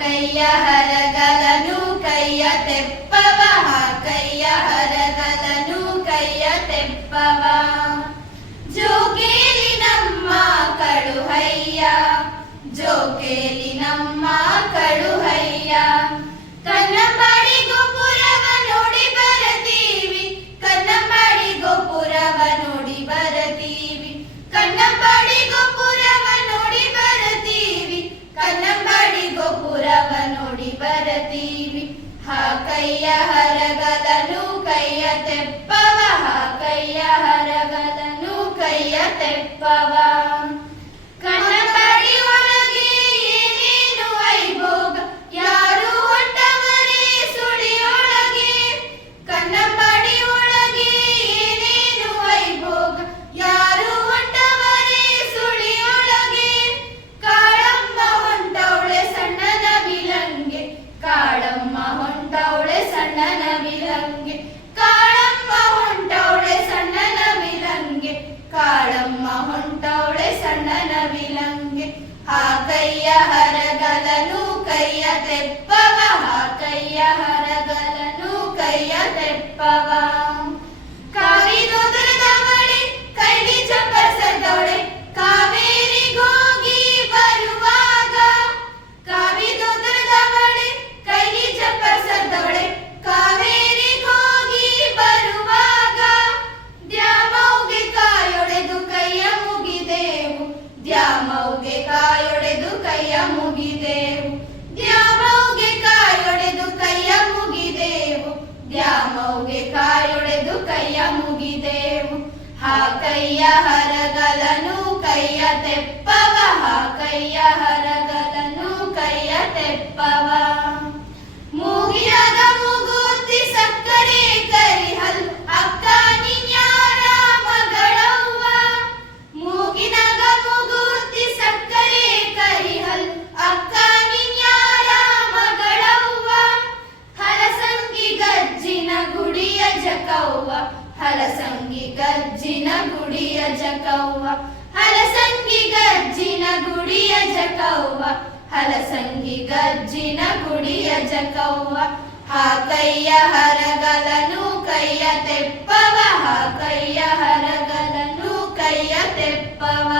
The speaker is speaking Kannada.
ಕೈಯ ಹರಗಲನು ಕೈಯ ತೆಪ್ಪವ ಕೈಯ ಹರಗಲನು ಕೈಯ ತೆಪ್ಪವ ಜೋಗೇಲಿ ನಮ್ಮ ಕಳುಹಯ್ಯ ಜೋಗೇಲಿ ನಮ್ಮ ಕಳುಹಯ್ಯ ಕನ್ನಂಬಾಡಿ ಗೋಪುರವ ನೋಡಿ ಬರತೀವಿ ಕನ್ನಂಬಾಡಿ ಗೋಪುರವ ನೋಡಿ ಬರತೀವಿ ಕನ್ನಂಬಾಡಿ ಗೋಪುರವ ನೋಡಿ ಬರತೀವಿ ಕನ್ನಂಬಾಡಿ ಗೋಪುರವ ನೋಡಿ ಬರತೀವಿ ಕೈಯ ಹರಗಲನು ಕೈಯ ತೆಪ್ಪವ ಕೈಯ ಹರಗಲನು ಕೈಯ ತೆಪ್ಪವ ಕನ್ನಂಬಾಡಿ ಒಳಗೆ ಏನೇನು ವೈಭೋಗ ಯಾರು ಹೊಂಟವರೇ ಸುಳಿಯೊಳಗೆ ಕನ್ನಂಬಾಡಿ ಒಳಗೆ ಏನೇನು ವೈಭೋಗ ಯಾರು ಹೊಂಟವರೇ ಸುಳಿಯೊಳಗೆ ಕಾಳಮ್ಮ ಹೊಂಟವಳೆ ಸಣ್ಣನ ವಿಲಂಗೆ ಕಾಳಮ್ಮ ಹೊಂಟವಳೆ ಸಣ್ಣನ ವಿಲಂಗೆ ಕಾಳಮ್ಮ ಹೊಂಟವಳೆ ಸಣ್ಣನ ವಿಲಂಗೆ ಕಾಳಮ್ಮ ಹೊಂಟವಳೆ ಸಣ್ಣನ ವಿಲಂಗೆ ಕೈಯ ಹರಗಲನು ಕೈಯ ತೆಪ್ಪವ ಕೈಯ ಹರಗಲನು ಕೈಯ ತೆಪ್ಪವ ಕಾವಿದೊದರದವಳೆ ಕೈಲಿ ಚಪ್ಪಸದವಳೆ ಕಾವೇರಿಗೋಗಿ ಬರುವಾಗ ಕಾವಿದೊದರದವಳೆ ಕೈಲಿ ಚಪ್ಪಸದವಳೆ ಕಾವೇರಿಗೋಗಿ ಬರುವಾಗ ದ್ಯಾಮವ್ಗೆ ಕಾಯೊಡೆದು ಕೈಯ ಮುಗಿದೆವು ದ್ಯಾಮವ್ಗೆ ಕಾಯೊಡೆದು ಕೈಯ ಮುಗಿದೆವು ದ್ಯಾಮವ್ಗೆ ಕಾಯೊಡೆದು ಕೈಯ ಮುಗಿದೆವು ದ್ಯಾಮವ್ಗೆ ಕಾಯೊಡೆದು ಕೈಯ ಮುಗಿದೆವು ಕೈಯ ಹರಗಲನು ಕೈಯ ತೆಪ್ಪವ ಕೈಯ ಹರಗಲನು ಕೈಯ ತೆಪ್ಪವ ಮೂಗಿನಾಗ ಮೂಗುತ್ತಿ ಸಕ್ಕರೆ ಕರಿಹಲ್ ಅಕ್ಕ ನಿನ್ಯಾರ ಮಗಳವ್ವ ಮೂಗಿನಾಗ ಮೂಗುತ್ತಿ ಸಕ್ಕರೆ ಕರಿಹಲ್ ಅಕ್ಕ ನಿನ್ಯಾರ ಮಗಳವ್ವ ಹಲಸಂಗಿ ಗಜ್ಜಿನ ಗುಡಿಯ ಜಕವ್ವ ಹಲಸಂಗಿ ಗಜ್ಜಿನ ಗುಡಿಯ ಜಕವ್ವ ಹಲಸಂಗಿ ಗಜ್ಜಿನ ಗುಡಿಯ ಜಕವ್ವ ಹಲಸಂಗಿ ಗಜ್ಜಿನ ಗುಡಿಯ ಜಕವ್ವ ಕೈಯ ಹರಗಲನು ಕೈಯ ತೆಪ್ಪವ ಕೈಯ ಹರಗಲನು ಕೈಯ ತೆಪ್ಪವ